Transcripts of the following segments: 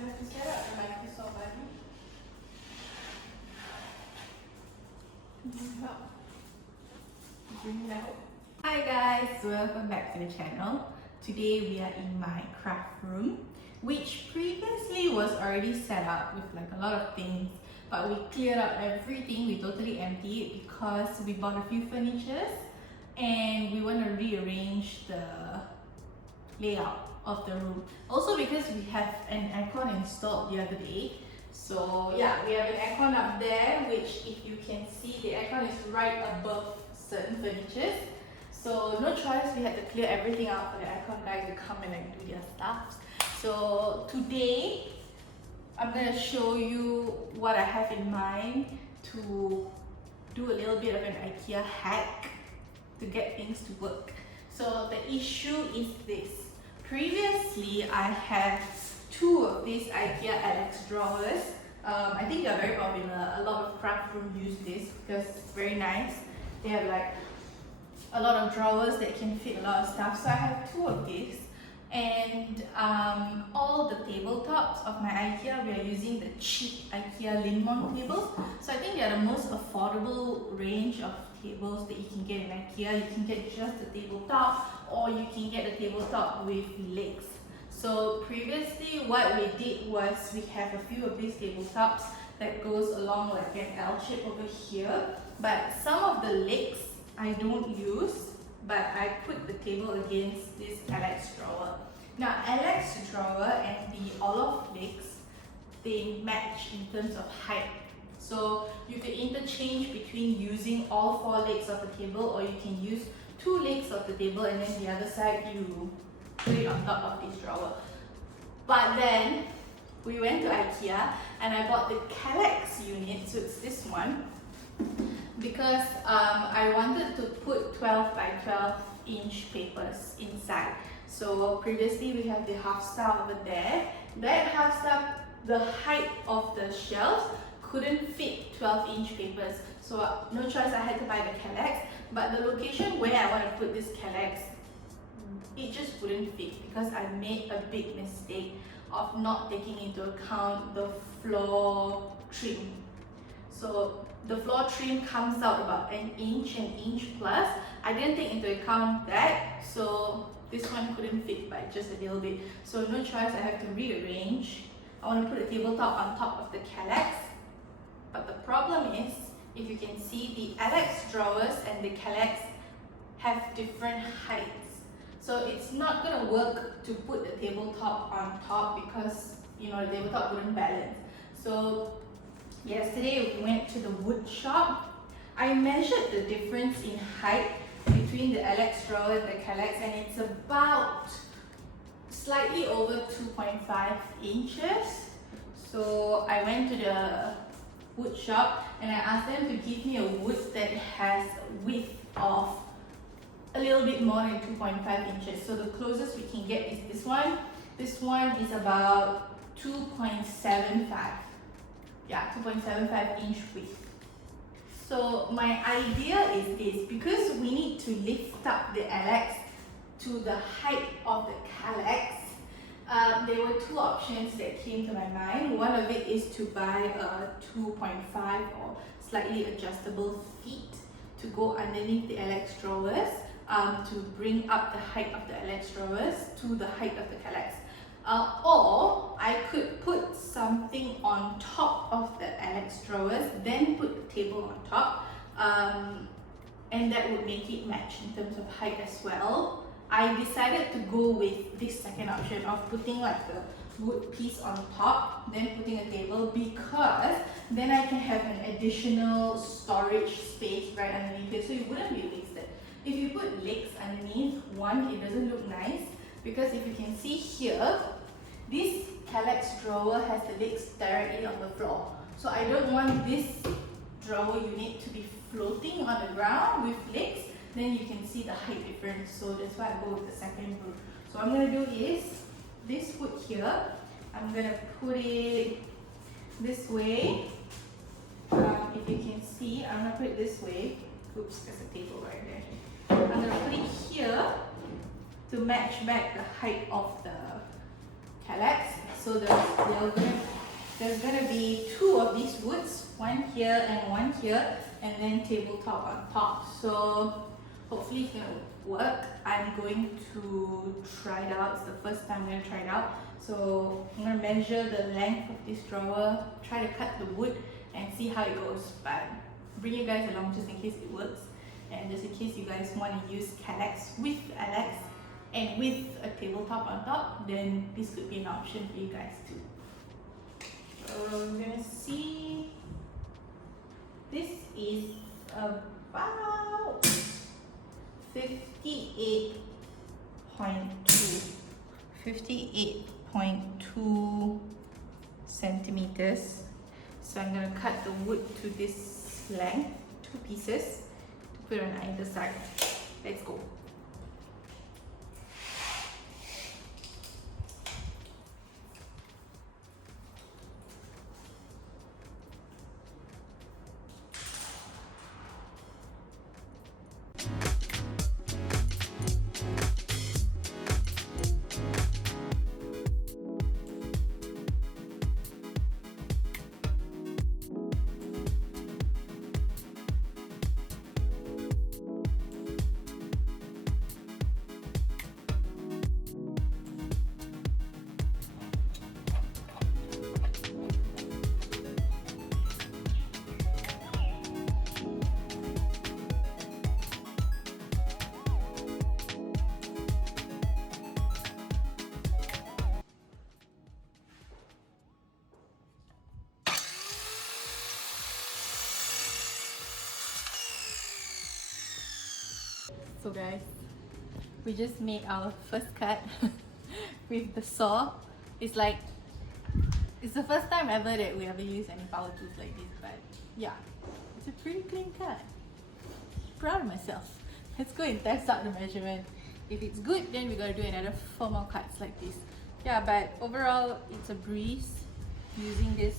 I have to set up the Microsoft button. Hi guys, welcome back to the channel. Today we are in my craft room, which previously was already set up with like a lot of things, but we cleared out everything. We totally emptied it because we bought a few furnitures and we want to rearrange the layout of the room. Also because we have an aircon installed the other day. So yeah, we have an aircon up there, which if you can see, the aircon is right above certain furnitures. So no choice, we had to clear everything out for the aircon guys to come and like do their stuff. So today, I'm gonna show you what I have in mind to do a little bit of an IKEA hack to get things to work. So the issue is this. Previously, I had two of these IKEA Alex drawers. I think they're very popular. A lot of craft rooms use this because it's very nice. They have like a lot of drawers that can fit a lot of stuff. So I have two of these, and all the tabletops of my IKEA, we are using the cheap IKEA Lindmont tables. So I think they are the most affordable range of tables that you can get in IKEA. You can get just the tabletop, or you can get the tabletop with legs. So previously what we did was we have a few of these tabletops that goes along like an L shape over here, but some of the legs I don't use, but I put the table against this Alex drawer. Now Alex drawer and the Olaf legs, they match in terms of height. So you can interchange between using all four legs of the table, or you can use two legs of the table and then the other side you put it on top of this drawer. But then we went to IKEA and I bought the Kallax unit, so it's this one, because I wanted to put 12 by 12 inch papers inside. So previously we have the half star over there. That half star, the height of the shelves couldn't fit 12 inch papers. So no choice, I had to buy the Kallax. But the location where I want to put this Kallax, it just wouldn't fit because I made a big mistake of not taking into account the floor trim. So the floor trim comes out about an inch plus. I didn't take into account that, so this one couldn't fit by just a little bit. So no choice, I have to rearrange. I want to put a tabletop on top of the Kallax. But the problem is, if you can see, the Alex drawers and the Kallax have different heights. So it's not going to work to put the tabletop on top because, you know, the tabletop wouldn't balance. So yesterday we went to the wood shop. I measured the difference in height between the Alex drawer and the Kallax, and it's about slightly over 2.5 inches. So I went to the wood shop and I asked them to give me a wood that has width of a little bit more than 2.5 inches. So the closest we can get is this one. This one is about 2.75. Yeah, 2.75 inch width. So my idea is this, because we need to lift up the Alex to the height of the Kallax. There were two options that came to my mind. One of it is to buy a 2.5 or slightly adjustable feet to go underneath the Alex drawers, to bring up the height of the Alex drawers to the height of the Kallax. Or I could put something on top of the Alex drawers, then put the table on top, and that would make it match in terms of height as well. I decided to go with this second option of putting like the wood piece on top, then putting a table, because then I can have an additional storage space right underneath it, so it wouldn't be wasted. If you put legs underneath, one, it doesn't look nice, because if you can see here, this Kallax drawer has the legs directly on the floor. So I don't want this drawer unit to be floating on the ground with legs. Then you can see the height difference. So that's why I go with the second room. So what I'm going to do is, this wood here, I'm going to put it this way. If you can see, I'm going to put it this way. Oops, there's a table right there. I'm going to put it here to match back the height of the Calyx. So there's gonna be two of these woods, one here and one here, and then tabletop on top. So hopefully it's gonna work. I'm going to try it out. It's the first time I'm gonna try it out. So I'm gonna measure the length of this drawer, try to cut the wood and see how it goes. But bring you guys along just in case it works, and just in case you guys want to use Calyx with Alex and with a tabletop on top, then this could be an option for you guys too. So we're gonna see. This is about 58.2 centimeters. So I'm gonna cut the wood to this length, 2 pieces, to put on either side. Let's go. So guys, we just made our first cut with the saw. It's the first time ever that we ever use any power tools like this, but yeah, it's a pretty clean cut. Proud of myself. Let's go and test out the measurement. If it's good, then we gotta do another 4 more cuts like this. Yeah, but overall, it's a breeze using this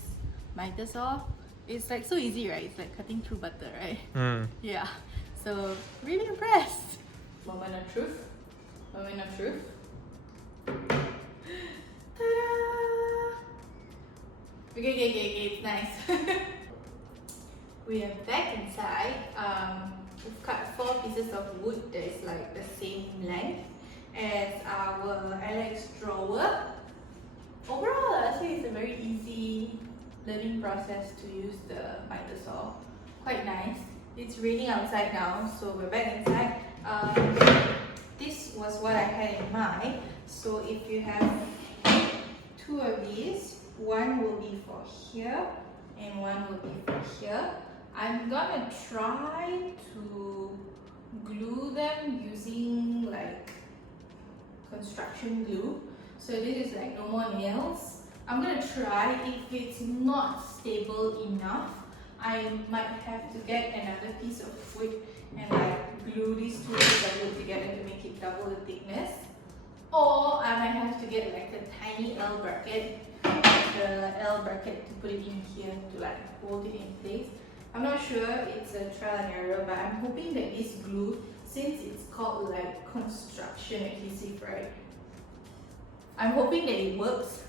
miter saw. It's like so easy, right? It's like cutting through butter, right? Yeah. So, really impressed. Moment of truth. Moment of truth. Ta-da! Okay, it's nice. We are back inside. We've cut 4 pieces of wood that is like the same length as our Alex drawer. Overall, I think it's a very easy learning process to use the miter saw. Quite nice. It's raining outside now, so we're back inside. This was what I had in mind. So if you have 2 of these, one will be for here and one will be for here. I'm gonna try to glue them using like construction glue. So this is like no more nails. I'm gonna try. If it's not stable enough, I might have to get another piece of wood and like glue these 2 pieces of wood together to make it double the thickness. Or I might have to get like a tiny L bracket, to put it in here to like hold it in place. I'm not sure, it's a trial and error, but I'm hoping that this glue, since it's called like construction adhesive, right? I'm hoping that it works.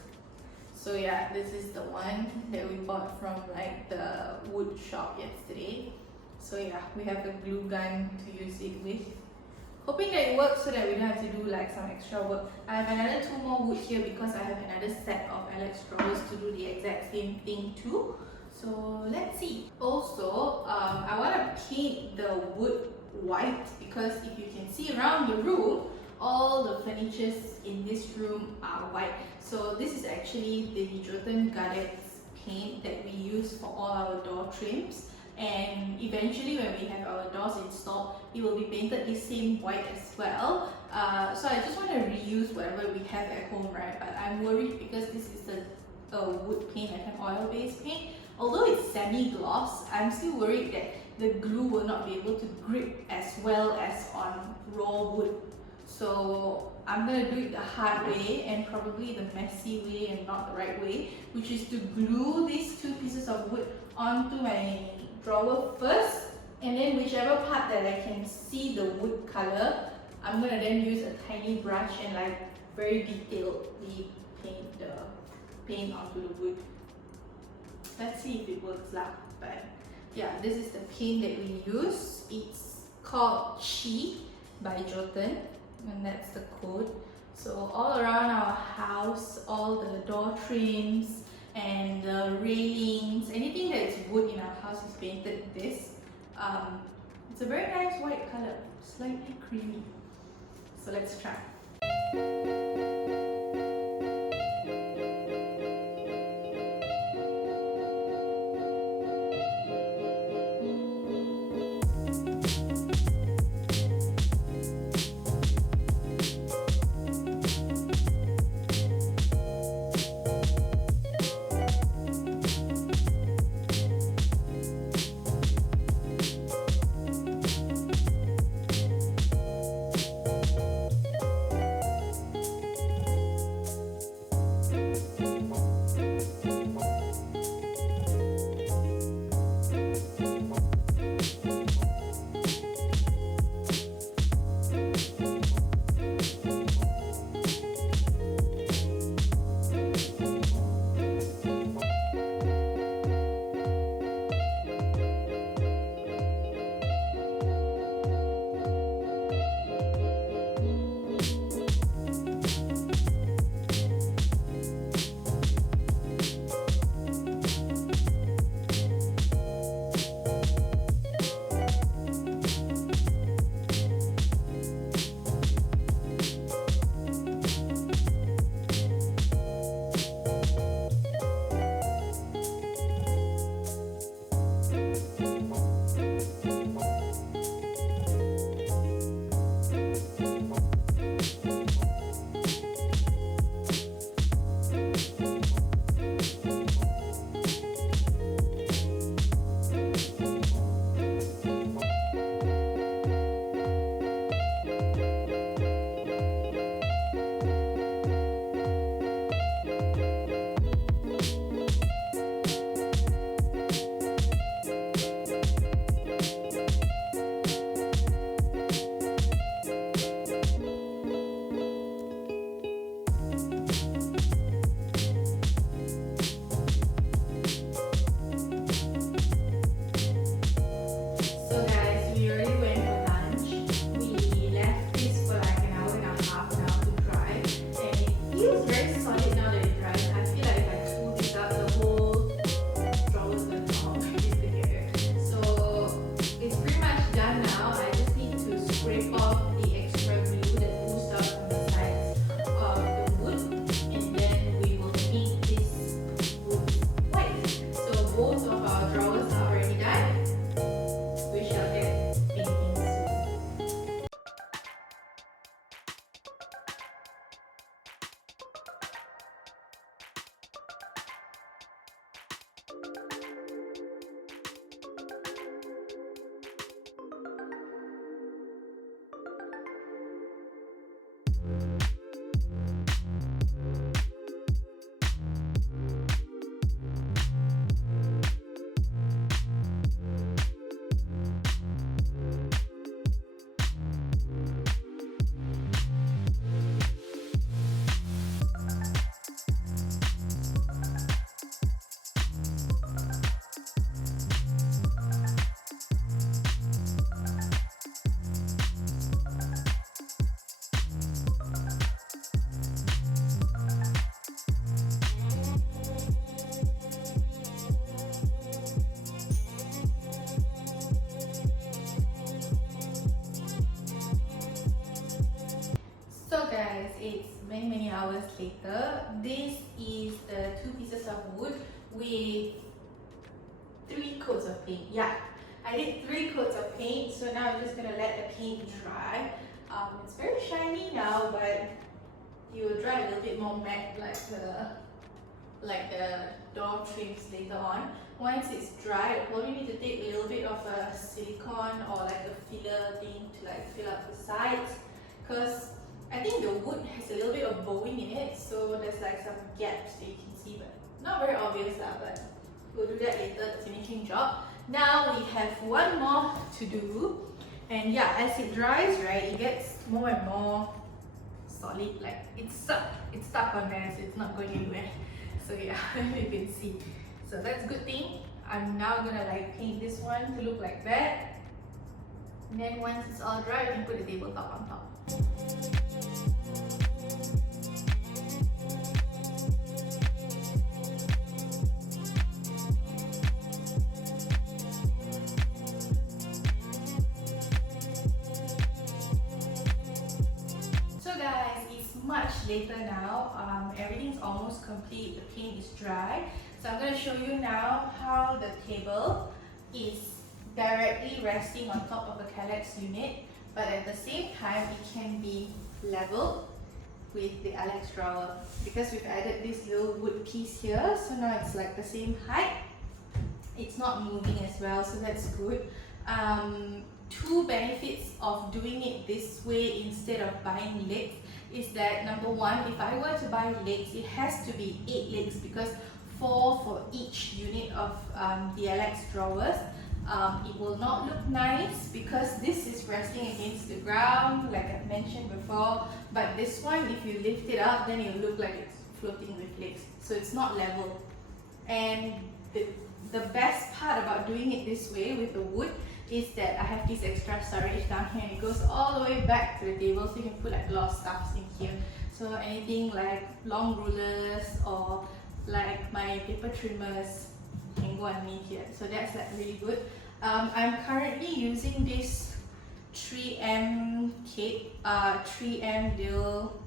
So yeah, this is the one that we bought from like the wood shop yesterday. So yeah, we have a glue gun to use it with. Hoping that it works so that we don't have to do like some extra work. I have another 2 more wood here because I have another set of Alex drawers to do the exact same thing too. So let's see. Also, I want to paint the wood white because if you can see around the room, all the furnitures in this room are white. So this is actually the Jotun Gardens paint that we use for all our door trims. And eventually when we have our doors installed, it will be painted the same white as well. So I just want to reuse whatever we have at home, right? But I'm worried because this is a wood paint, like an oil-based paint. Although it's semi-gloss, I'm still worried that the glue will not be able to grip as well as on raw wood. So I'm gonna do it the hard way and probably the messy way and not the right way, which is to glue these 2 pieces of wood onto my drawer first, and then whichever part that I can see the wood color, I'm gonna then use a tiny brush and like very detailedly paint the paint onto the wood. Let's see if it works lah. But yeah, this is the paint that we use. It's called Tiew by Joten, and that's the code. So all around our house, all the door trims and the railings, anything that is wood in our house is painted this. It's a very nice white color, slightly creamy. So let's try. It's many hours later. This is the 2 pieces of wood with 3 coats of paint. Yeah, I did 3 coats of paint, so now I'm just gonna let the paint dry. It's very shiny now, but it will dry a little bit more matte like the door trims later on. Once it's dry, you'll probably need to take a little bit of a silicone or like a filler thing to like fill up the sides, because I think the wood has a little bit of bowing in it, so there's like some gaps that you can see, but not very obvious lah, but we'll do that later, the finishing job. Now we have one more to do, and yeah, as it dries, right, it gets more and more solid, like it's stuck on there, so it's not going anywhere. So yeah, you can see. So that's a good thing. I'm now gonna like paint this one to look like that. And then once it's all dry, I can put the tabletop on top. So guys, it's much later now. Everything's almost complete. The paint is dry. So I'm going to show you now how the table is directly resting on top of a Calyx unit, but at the same time it can be leveled with the Alex drawer, because we've added this little wood piece here, so now it's like the same height. It's not moving as well, so that's good. Two benefits of doing it this way instead of buying legs is that, number one, if I were to buy legs, it has to be 8 legs because 4 for each unit of the Alex drawers. It will not look nice because this is resting against the ground, like I mentioned before, but this one, if you lift it up, then it will look like it's floating with legs, so it's not level. And the best part about doing it this way with the wood is that I have this extra storage down here, and it goes all the way back to the table, so you can put like a lot of stuff in here. So anything like long rulers or like my paper trimmers can go underneath here, so that's like really good. I'm currently using this 3M tape, 3M little,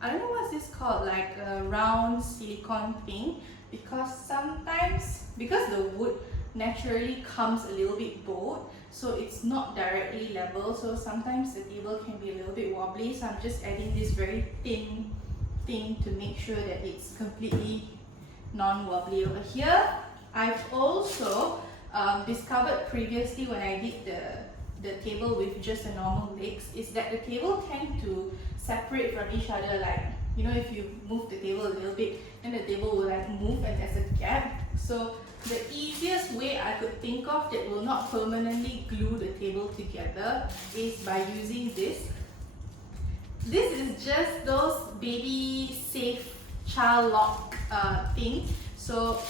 I don't know what's this called, like a round silicone thing, because sometimes, because the wood naturally comes a little bit bowed, so it's not directly level, so sometimes the table can be a little bit wobbly, so I'm just adding this very thin thing to make sure that it's completely non-wobbly over here. I've also discovered previously when I did the table with just the normal legs is that the table tend to separate from each other, like, you know, if you move the table a little bit, then the table will like move and there's a gap. So the easiest way I could think of that will not permanently glue the table together is by using this. This is just those baby safe child lock things. So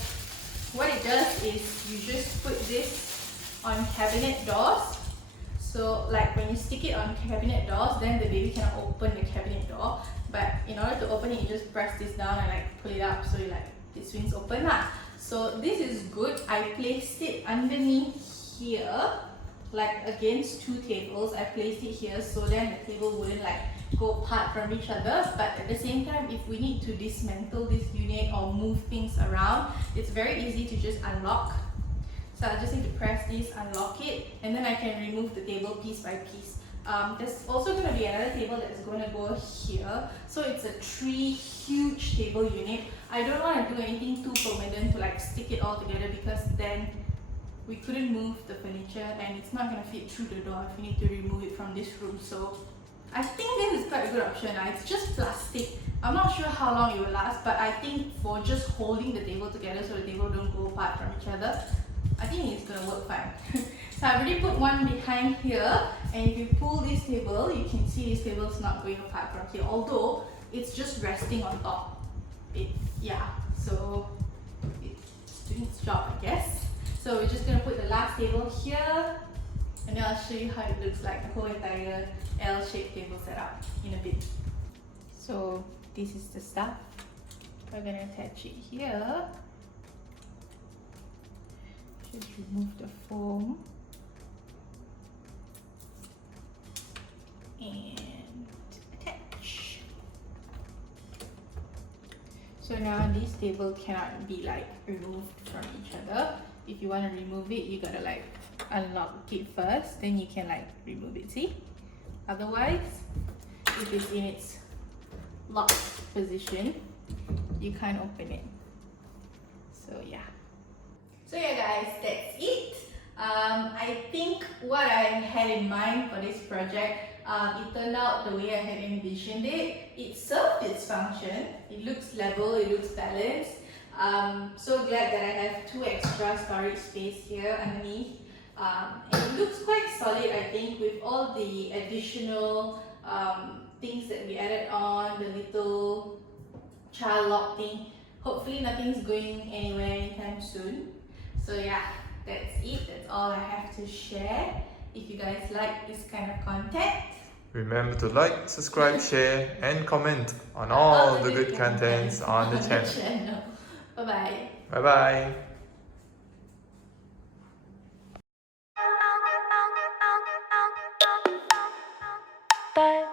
what it does is you just put this on cabinet doors. So like when you stick it on cabinet doors, then the baby cannot open the cabinet door. But in order to open it, you just press this down and like pull it up, so it swings open lah. So this is good. I placed it underneath here, like against two tables. I placed it here so then the table wouldn't like go apart from each other, but at the same time, if we need to dismantle this unit or move things around, it's very easy to just unlock. So I just need to press this, unlock it, and then I can remove the table piece by piece. There's also going to be another table that is going to go here, so it's a 3 huge table unit. I don't want to do anything too permanent to like stick it all together, because then we couldn't move the furniture and it's not going to fit through the door if we need to remove it from this room. So I think this is quite a good option. It's just plastic. I'm not sure how long it will last, but I think for just holding the table together so the table don't go apart from each other, I think it's gonna work fine. So I've already put one behind here, and if you pull this table, you can see this table is not going apart from here, although it's just resting on top. So it's doing its job, I guess. So we're just gonna put the last table here, and then I'll show you how it looks like, the whole entire L-shaped table setup in a bit. So this is the stuff. We're gonna attach it here. Just remove the foam and attach. So now this table cannot be like removed from each other. If you want to remove it, you gotta like unlock it first, then you can like remove it, see? Otherwise, if it's in its locked position, you can't open it. So yeah. So yeah guys, that's it. I think what I had in mind for this project, it turned out the way I had envisioned it. It served its function. It looks level, it looks balanced. So glad that I have 2 extra storage space here underneath. And it looks quite solid, I think, with all the additional things that we added on, the little child lock thing. Hopefully nothing's going anywhere anytime soon. So yeah, that's it. That's all I have to share. If you guys like this kind of content, remember to like, subscribe, share and comment on all the good contents on the channel. Bye bye. Bye bye.